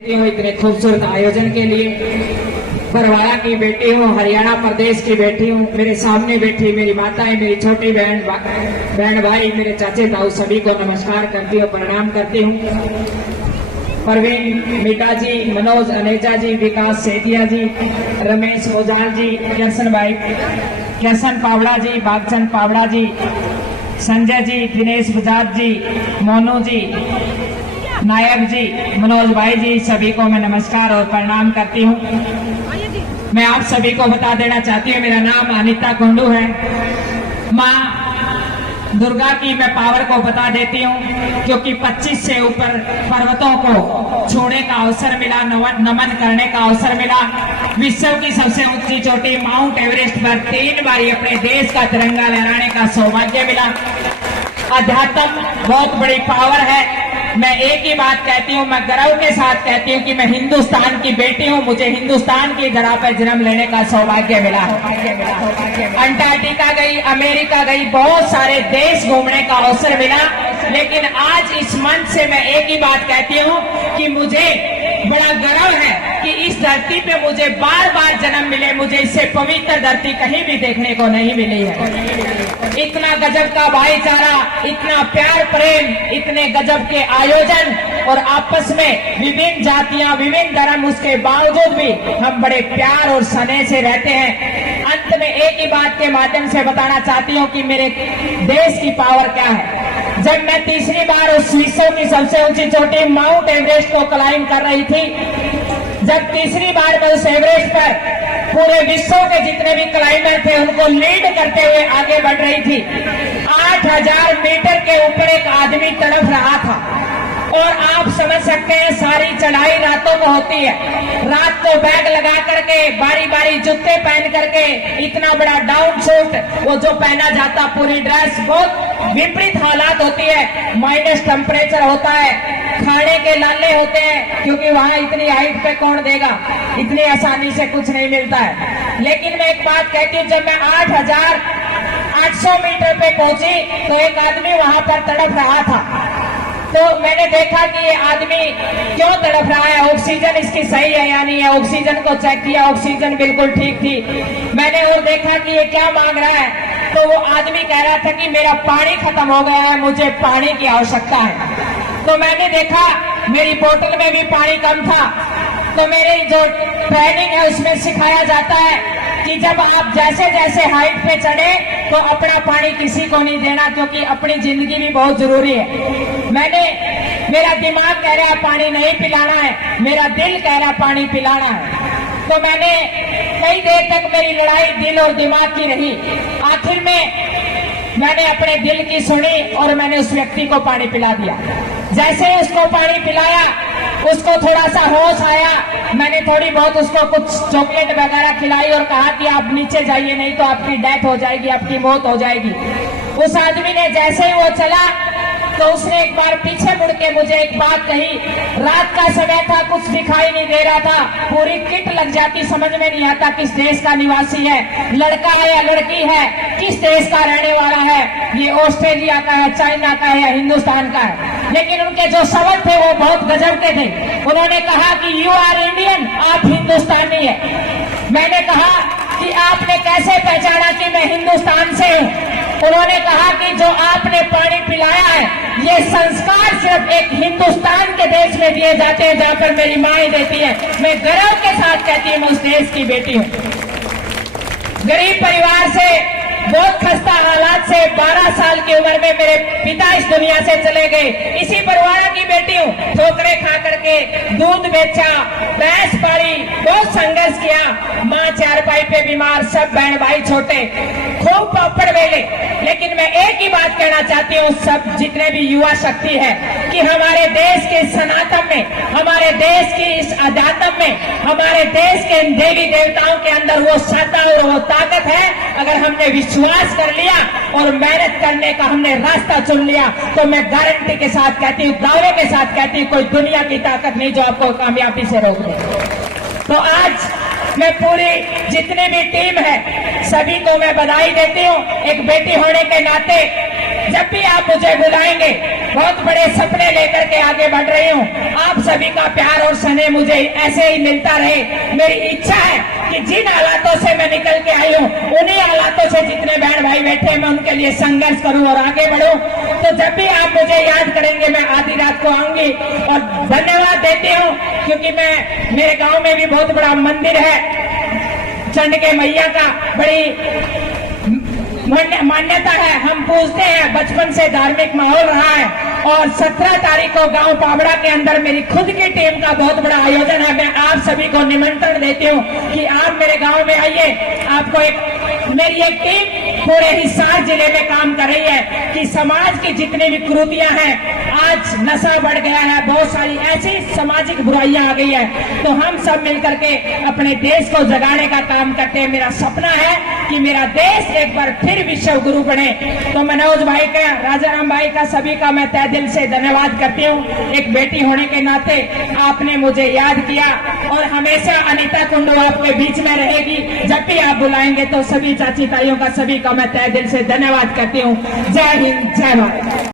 इतने खूबसूरत आयोजन के लिए। बरवाड़ा की बेटी हूँ, हरियाणा प्रदेश की बेटी हूँ। मेरे सामने बैठी मेरी माताएं, मेरी छोटी बहन भाई, मेरे चाचे ताऊ, सभी को नमस्कार करती हूँ, प्रणाम करती हूँ। परवीन मीका जी, मनोज अनेजा जी, विकास सेठिया जी, रमेश ओजाल जी, किशन पावड़ा जी, बागचंद पावड़ा जी, संजय जी, दिनेश बजाज जी, मोनू जी, नायक जी, मनोज भाई जी, सभी को मैं नमस्कार और प्रणाम करती हूँ। मैं आप सभी को बता देना चाहती हूँ, मेरा नाम अनिता कुंडू है। माँ दुर्गा की मैं पावर को बता देती हूँ, क्योंकि 25 से ऊपर पर्वतों को छूने का अवसर मिला, नमन करने का अवसर मिला। विश्व की सबसे ऊंची चोटी माउंट एवरेस्ट पर 3 बार अपने देश का तिरंगा लहराने का सौभाग्य मिला। अध्यात्म बहुत बड़ी पावर है। मैं एक ही बात कहती हूँ, मैं गर्व के साथ कहती हूँ कि मैं हिंदुस्तान की बेटी हूँ, मुझे हिंदुस्तान की धरा पे जन्म लेने का सौभाग्य मिला। अंटार्कटिका गई, अमेरिका गई, बहुत सारे देश घूमने का अवसर मिला। लेकिन आज इस मंच से मैं एक ही बात कहती हूँ कि मुझे बड़ा गर्व है कि इस धरती पे मुझे बार बार जन्म मिले। मुझे इससे पवित्र धरती कहीं भी देखने को नहीं मिली है। इतना गजब का भाईचारा, इतना प्यार प्रेम, इतने गजब के आयोजन और आपस में विभिन्न जातियां, विभिन्न धर्म, उसके बावजूद भी हम बड़े प्यार और स्नेह से रहते हैं। अंत में एक ही बात के माध्यम से बताना चाहती हूँ कि मेरे देश की पावर क्या है। जब मैं तीसरी बार उस विश्व की सबसे ऊंची चोटी माउंट एवरेस्ट को क्लाइंब कर रही थी, जब तीसरी बार मैं उस एवरेस्ट पर पूरे विश्व के जितने भी क्लाइंबर थे उनको लीड करते हुए आगे बढ़ रही थी, 8000 मीटर के ऊपर एक आदमी तड़प रहा था। और आप समझ सकते हैं सारी चढ़ाई रातों को होती है। रात को बैग लगा करके, बारी बारी जूते पहन करके, इतना बड़ा डाउन सूट वो जो पहना जाता, पूरी ड्रेस, बहुत विपरीत हालात होती है। माइनस टेम्परेचर होता है, खाने के लाले होते हैं, क्योंकि वहां इतनी हाइट पे कौन देगा, इतनी आसानी से कुछ नहीं मिलता है। लेकिन मैं एक बात कहती हूँ, जब मैं 8800 मीटर पे पहुंची तो एक आदमी वहां पर तड़प रहा था। तो मैंने देखा कि ये आदमी क्यों तड़प रहा है, ऑक्सीजन इसकी सही है या नहीं है। ऑक्सीजन को चेक किया, ऑक्सीजन बिल्कुल ठीक थी। मैंने और देखा कि ये क्या मांग रहा है, तो वो आदमी कह रहा था कि मेरा पानी खत्म हो गया है, मुझे पानी की आवश्यकता है। तो मैंने देखा मेरी बोतल में भी पानी कम था। तो मेरी जो ट्रेनिंग है उसमें सिखाया जाता है कि जब आप जैसे जैसे हाइट पे चढ़े तो अपना पानी किसी को नहीं देना, क्योंकि अपनी जिंदगी भी बहुत जरूरी है। मेरा दिमाग कह रहा है पानी नहीं पिलाना है, मेरा दिल कह रहा है पानी पिलाना है। तो मैंने कई देर तक मेरी लड़ाई दिल और दिमाग की रही। आखिर में मैंने अपने दिल की सुनी और मैंने उस व्यक्ति को पानी पिला दिया। जैसे ही उसको पानी पिलाया, उसको थोड़ा सा होश आया, मैंने थोड़ी बहुत उसको कुछ चॉकलेट वगैरह खिलाई और कहा कि आप नीचे जाइए, नहीं तो आपकी डेथ हो जाएगी, आपकी मौत हो जाएगी। उस आदमी ने जैसे ही वो चला तो उसने एक बार पीछे मुड़ के मुझे एक बात कही। रात का समय था, कुछ दिखाई नहीं दे रहा था, पूरी किट लग जाती, समझ में नहीं आता किस देश का निवासी है, लड़का है या लड़की है, किस देश का रहने वाला है, ये ऑस्ट्रेलिया का है, चाइना का है या हिंदुस्तान का है। लेकिन उनके जो शब्द थे वो बहुत गजब के थे। उन्होंने कहा कि यू आर इंडियन, आप हिंदुस्तानी है। मैंने कहा कि आपने कैसे पहचाना कि मैं हिंदुस्तान से हूँ। उन्होंने कहा कि जो आपने पानी पिलाया है, ये संस्कार सिर्फ एक हिंदुस्तान के देश में दिए जाते हैं, जहाँ पर मेरी माएं देती है। मैं गर्व के साथ कहती हूँ मैं उस देश की बेटी हूँ। गरीब परिवार से, बहुत खस्ता हालात से 12 साल की उम्र में मेरे पिता इस दुनिया से चले गए। इसी परिवार की बेटी हूँ। ठोकरे खा करके दूध बेचा, भैंस पाली, बहुत संघर्ष किया। माँ चारपाई पे बीमार, सब बहन भाई छोटे, खूब पापड़ बेले। लेकिन मैं एक ही बात कहना चाहती हूँ सब जितने भी युवा शक्ति है कि हमारे देश के सनातन में, हमारे देश की इस अध्यात्म में, हमारे देश के देवी देवताओं के अंदर वो सत्ता और वो ताकत है। अगर हमने विश्वास कर लिया और मेहनत करने का हमने रास्ता चुन लिया तो मैं गारंटी के साथ कहती हूँ, दावे के साथ कहती हूँ, कोई दुनिया की ताकत नहीं जो आपको कामयाबी से रोक दे। तो आज मैं पूरी जितनी भी टीम है सभी को मैं बधाई देती हूँ। एक बेटी होने के नाते जब भी आप मुझे बुलाएंगे, बहुत बड़े सपने लेकर के आगे बढ़ रही हूँ। आप सभी का प्यार और स्नेह मुझे ऐसे ही मिलता रहे। मेरी इच्छा है कि जिन हालातों से मैं निकल के आई हूँ, उन्हीं हालातों से जितने बहन भाई बैठे मैं उनके लिए संघर्ष करूं और आगे बढ़ूं। तो जब भी आप मुझे याद करेंगे, मैं आधी रात को आऊंगी और धन्यवाद देती हूँ, क्योंकि मेरे गांव में भी बहुत बड़ा मंदिर है चंडिका मैया का, बड़ी मान्यता है, हम पूछते हैं, बचपन से धार्मिक माहौल रहा है। और 17 तारीख को गांव पाबड़ा के अंदर मेरी खुद की टीम का बहुत बड़ा आयोजन है। मैं आप सभी को निमंत्रण देती हूं कि आप मेरे गांव में आइए। आपको मेरी एक टीम पूरे हिसार जिले में काम कर रही है कि समाज की जितनी भी कुरीतियां हैं, आज नशा बढ़ गया है, बहुत सारी ऐसी सामाजिक बुराइयां आ गई है, तो हम सब मिलकर के अपने देश को जगाने का काम करते हैं। मेरा सपना है कि मेरा देश एक बार फिर विश्व गुरु बने। तो मनोज भाई का, राजाराम भाई का, सभी का मैं तहे दिल से धन्यवाद करती हूँ। एक बेटी होने के नाते आपने मुझे याद किया और हमेशा अनीता कुंडू आपके बीच में रहेगी। जब भी आप बुलाएंगे तो सभी चाची ताइयों का, सभी का मैं तहे दिल से धन्यवाद करती हूँ। जय हिंद, जय भारत।